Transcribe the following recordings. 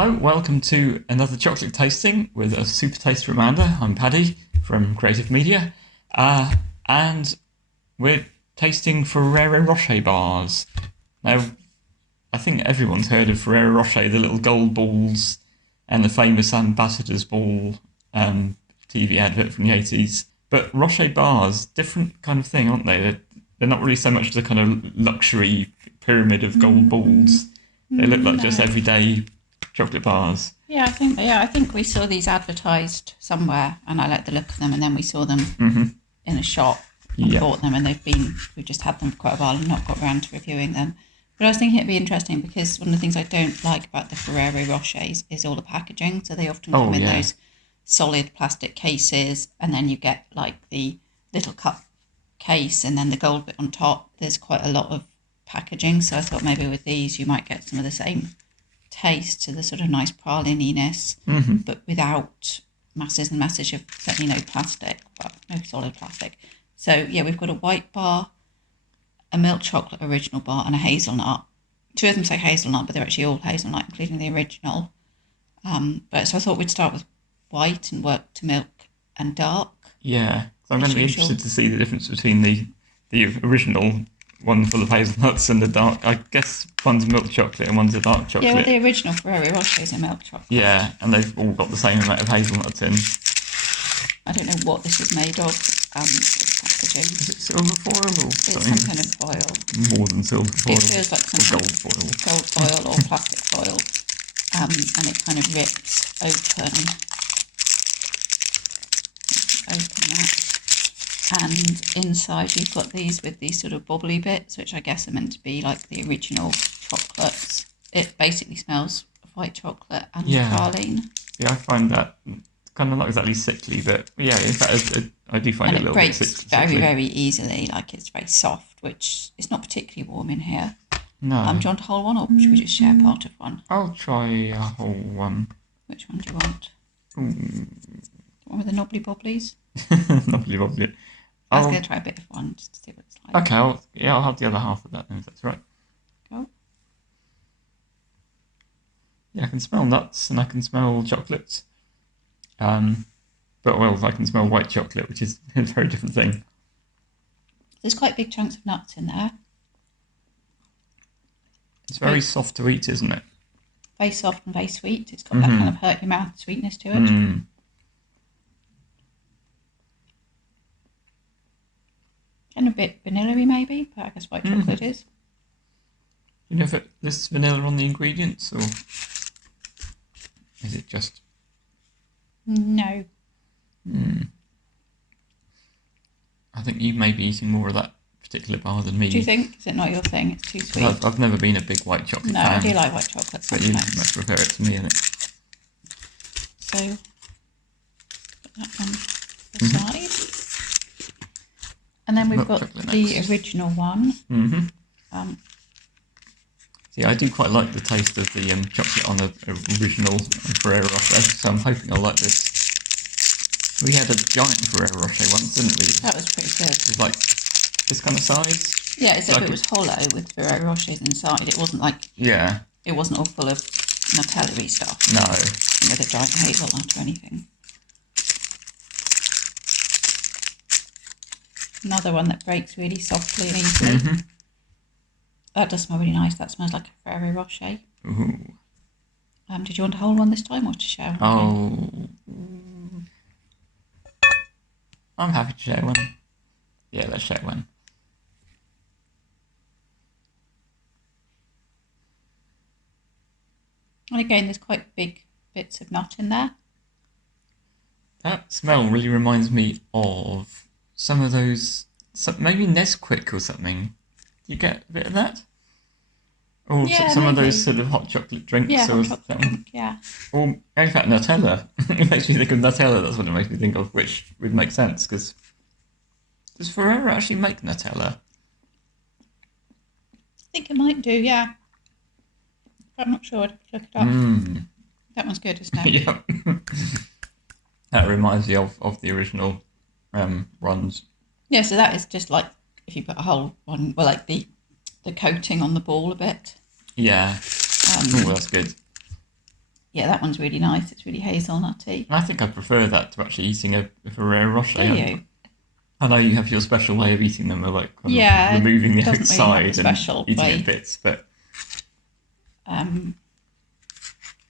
Hello, welcome to another chocolate tasting with a super taster Amanda. I'm Paddy from Creative Media, and we're tasting Ferrero Rocher bars. Now, I think everyone's heard of Ferrero Rocher, the little gold balls, and the famous Ambassador's Ball TV advert from the 80s. But Rocher bars, different kind of thing, aren't they? They're not really so much the kind of luxury pyramid of gold balls. They look like just everyday chocolate bars. Yeah, I think we saw these advertised somewhere, and I liked the look of them, and then we saw them in a shop and bought them, and we've just had them for quite a while and not got around to reviewing them. But I was thinking it'd be interesting because one of the things I don't like about the Ferrero Rochers is all the packaging. So they often come in those solid plastic cases, and then you get like the little cup case and then the gold bit on top. There's quite a lot of packaging, so I thought maybe with these you might get some of the same taste to the sort of nice pralininess, but without masses and masses of certainly no plastic, well, no solid plastic. So yeah, we've got a white bar, a milk chocolate original bar, and a hazelnut. Two of them say hazelnut, but they're actually all hazelnut, including the original. But so I thought we'd start with white and work to milk and dark. Yeah, so I'm going to be interested to see the difference between the original one full of hazelnuts and the dark. I guess one's milk chocolate and one's a dark chocolate. Yeah, well, the original Ferrero Rocher is a milk chocolate. Yeah, and they've all got the same amount of hazelnuts in. I don't know what this is made of. This packaging. Is it silver foil or something? It's some kind of foil. More than silver foil. It feels like some gold foil. Gold foil or plastic foil, and it kind of rips open. Open that. And inside you've got these with these sort of bubbly bits, which I guess are meant to be like the original chocolates. It basically smells of white chocolate and praline. Yeah, I find that kind of not exactly sickly, but yeah, in fact, I do find it a little bit sickly. And it breaks very, very easily. Like it's very soft, which is not particularly warm in here. No. Do you want a whole one, or should we just share part of one? I'll try a whole one. Which one do you want? The one with the knobbly bobblies? Knobbly bobbly. I was going to try a bit of one just to see what it's like. Okay, I'll have the other half of that then, if that's right. Go. Yeah, I can smell nuts and I can smell chocolates. But I can smell white chocolate, which is a very different thing. There's quite big chunks of nuts in there. It's very soft to eat, isn't it? Very soft and very sweet. It's got that kind of hurt your mouth sweetness to it. And a bit vanilla-y maybe, but I guess white chocolate is. Do you know if there's vanilla on the ingredients, or is it just... No. I think you may be eating more of that particular bar than me. Do you think? Is it not your thing? It's too sweet. I've never been a big white chocolate fan. No, I do like white chocolate. But you must prefer it to me, innit? So, put that one aside. And then we've got the original one. See, I do quite like the taste of the chocolate on the original Ferrero Rocher, so I'm hoping I'll like this. We had a giant Ferrero Rocher once, didn't we? That was pretty good. It was like this kind of size. Yeah, except it was hollow with Ferrero Rochers inside. It wasn't like... Yeah. It wasn't all full of Nutella-y stuff. No. With a giant hazelnut or anything. Another one that breaks really softly and easily. That does smell really nice. That smells like a Ferrero Rocher. Ooh. Did you want a whole one this time or to share one? I'm happy to share one. Yeah, let's share one. And again, there's quite big bits of nut in there. That smell really reminds me of some of those, maybe Nesquik or something. Do you get a bit of that? Or some of those sort of hot chocolate drinks. Yeah, or hot chocolate drink, yeah. Or, in fact, Nutella. It makes me think of Nutella. That's what it makes me think of, which would make sense, because does Ferrero actually make Nutella? I think it might do, yeah. I'm not sure. I'd have to look it up. That one's good, isn't it? Yeah. That reminds me of the original runs. Yeah, so that is just like if you put a whole one, well, like the coating on the ball a bit. Yeah. Oh, that's good. Yeah, that one's really nice. It's really hazelnutty. And I think I prefer that to actually eating a Ferrero Rocher. Do you? I know you have your special way of eating them, like kind Yeah, of removing the it doesn't really have outside a and special eating way. it in bits, but I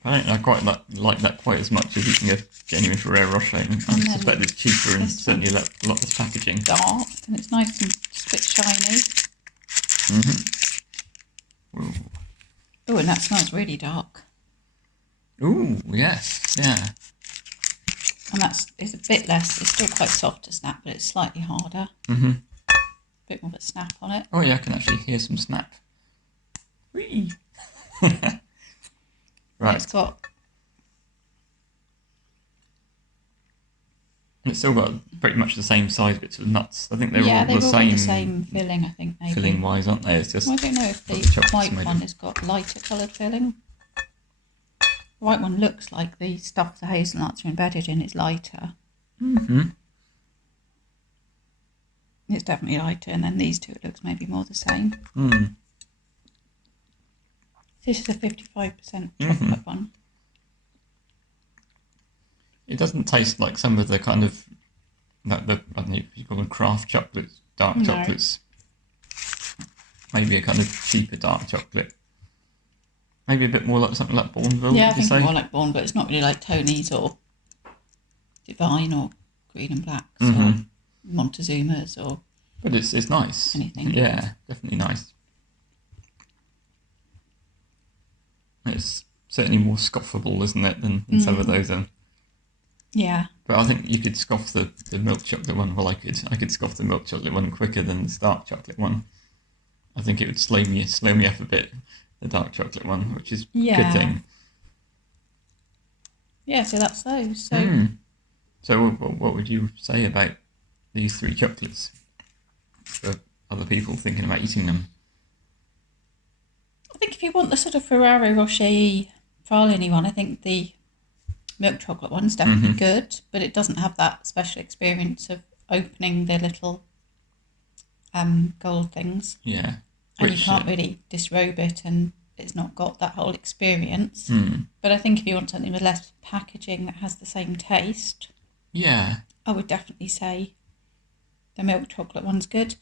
I quite like that quite as much as eating a genuine Ferrero Rocher. And I suspect it's cheaper and certainly a lot less packaging. Dark, and it's nice and just a bit shiny. Oh, and that smells really dark. Ooh, yes, yeah. And it's a bit less. It's still quite soft to snap, but it's slightly harder. Mm-hmm. A bit more of a snap on it. Oh yeah, I can actually hear some snap. Whee! Right. It's got. And it's still got pretty much the same size bits of nuts. I think they're all the same filling. I think maybe filling wise, aren't they? It's just. Well, I don't know if the white one has got lighter coloured filling. The white one looks like the stuff the hazelnuts are embedded in is lighter. Mm-hmm. It's definitely lighter, and then these two it looks maybe more the same. Mm. This is a 55% chocolate one. It doesn't taste like some of the kind of I don't know if you call them craft chocolates, dark chocolates. Maybe a kind of cheaper dark chocolate. Maybe a bit more like something like Bourneville. Yeah, I think more like Bourneville. It's not really like Tony's or Divine or Green and Blacks or Montezuma's or. But it's nice. Anything. Yeah, definitely nice. It's certainly more scoffable, isn't it, than some of those. Yeah. But I think you could scoff the milk chocolate one. Well, I could scoff the milk chocolate one quicker than the dark chocolate one. I think it would slow me up a bit, the dark chocolate one, which is a good thing. Yeah, so that's those. So what would you say about these three chocolates for other people thinking about eating them? I think if you want the sort of Ferrero Rocher praliny one, I think the milk chocolate one's definitely good, but it doesn't have that special experience of opening the little gold things. Yeah. And you can't really disrobe it, and it's not got that whole experience. But I think if you want something with less packaging that has the same taste, yeah, I would definitely say the milk chocolate one's good.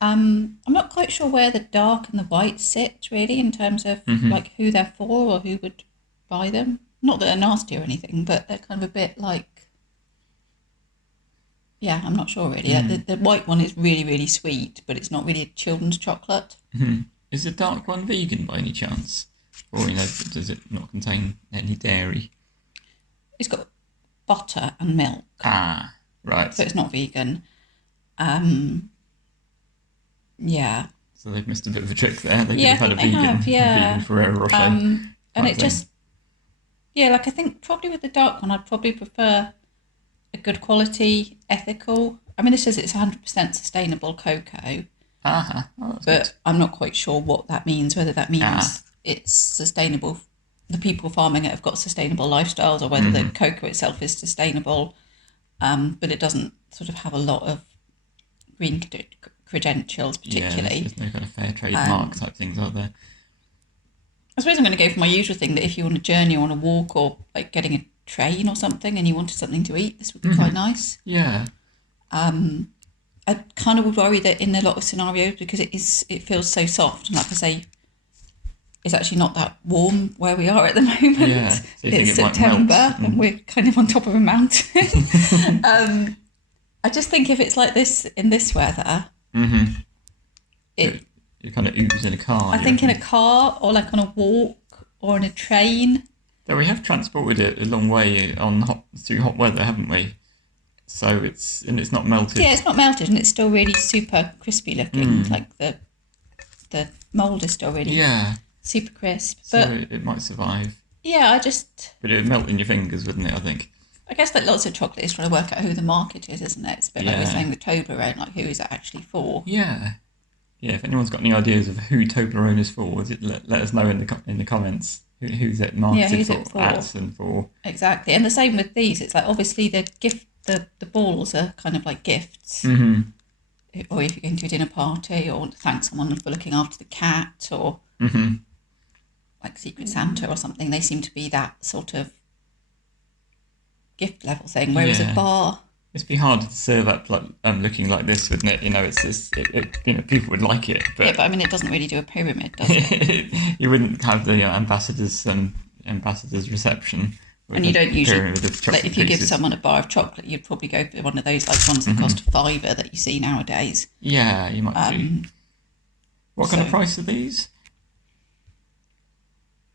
I'm not quite sure where the dark and the white sit really in terms of like who they're for or who would buy them. Not that they're nasty or anything, but they're kind of a bit like, yeah, I'm not sure really. The white one is really, really sweet, but it's not really a children's chocolate. Is the dark one vegan by any chance? Or, does it not contain any dairy? It's got butter and milk. Ah, right. So it's not vegan. Yeah. So they've missed a bit of a trick there. They could have had a vegan Ferrero Rocher. And it just, like I think probably with the dark one, I'd probably prefer a good quality, ethical. I mean, this says it's 100% sustainable cocoa. Oh, but good. I'm not quite sure what that means, whether that means it's sustainable, the people farming it have got sustainable lifestyles, or whether the cocoa itself is sustainable. But it doesn't sort of have a lot of green credentials particularly. Yeah, there's no kind of fair trade mark type things out there. I suppose I'm going to go for my usual thing, that if you want a journey or on a walk or like getting a train or something and you wanted something to eat, this would be quite nice. Yeah. I kind of would worry that in a lot of scenarios, because it feels so soft, and like I say, it's actually not that warm where we are at the moment. Yeah. So it's September and we're kind of on top of a mountain. I just think if it's like this in this weather, you kind of ooze in a car. I think in a car or like on a walk or on a train. So we have transported it a long way through hot weather, haven't we? So it's not melted. Yeah, it's not melted, and it's still really super crispy looking. Like the mould is still really super crisp. But so it might survive. Yeah, But it would melt in your fingers, wouldn't it? I think. I guess that lots of chocolate is trying to work out who the market is, isn't it? It's a bit like we're saying with Toblerone, like who is it actually for? Yeah. Yeah, if anyone's got any ideas of who Toblerone is for, let us know in the comments. Who's it marketed for? Ads and for. Exactly. And the same with these. It's like obviously the balls are kind of like gifts. Or if you're going to a dinner party or want to thank someone for looking after the cat or like Secret Santa or something. They seem to be that sort of gift level thing, whereas a bar... It'd be hard to serve up looking like this, wouldn't it? It's just, people would like it. But... Yeah, but I mean, it doesn't really do a pyramid, does it? You wouldn't have the ambassador's reception. And you don't usually, if you give someone a bar of chocolate, you'd probably go for one of those ones that cost £5 that you see nowadays. Yeah, you might do. What kind of price are these?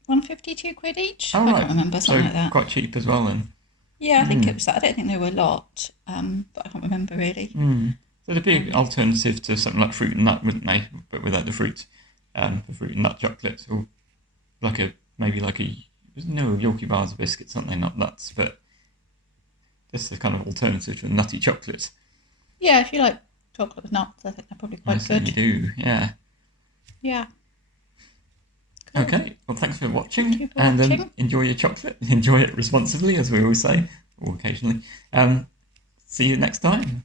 £1.52 each. Oh, I can't remember, something like that. Quite cheap as well then. Yeah, I think it was that. I don't think there were a lot, but I can't remember really. So they'd be an alternative to something like fruit and nut, wouldn't they? But without the fruit, the fruit and nut chocolates, or maybe like a Yorkie bars or biscuits, aren't they? Not nuts, but just a kind of alternative to a nutty chocolate. Yeah, if you like chocolate with nuts, I think they're probably quite good. You do, yeah. Yeah. Cool. Okay, well, thanks for watching. Thank you for watching. Enjoy your chocolate. Enjoy it responsibly, as we always say, or occasionally. See you next time.